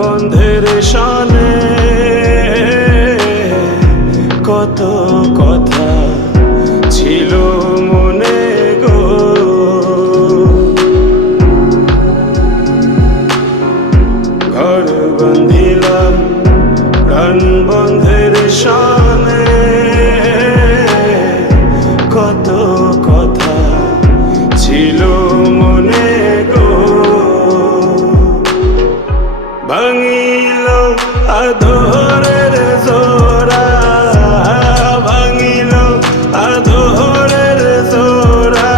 বন্ধের শানে কত কথা ছিল মনে গো, ঘর বাঁধিলাম প্রাণ বন্ধের শানে কত কথা ছিল মনে গো, ভাঙিল আদরের জোড়া, ভাঙিল আদরের জোড়া,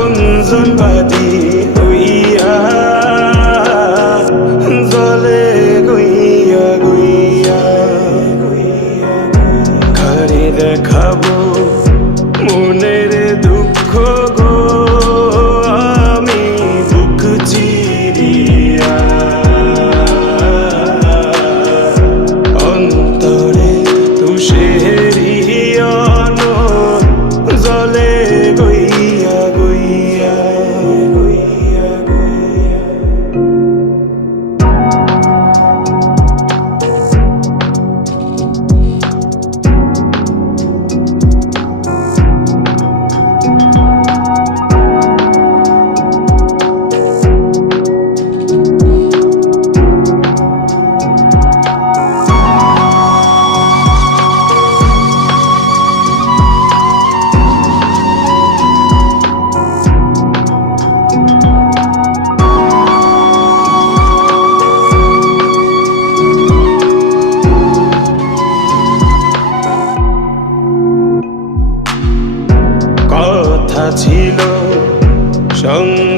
অঞ্জন বাদী হইয়া জলে গইয়া গইয়া ঘরে দেখাবো মনের দুঃখ গো, আমি বুক চিরিয়া অন্তরে তুষেরিয়ন জলে গইয়া গইয়া গইয়া গইয়া। কথা ছিল সঙ্গ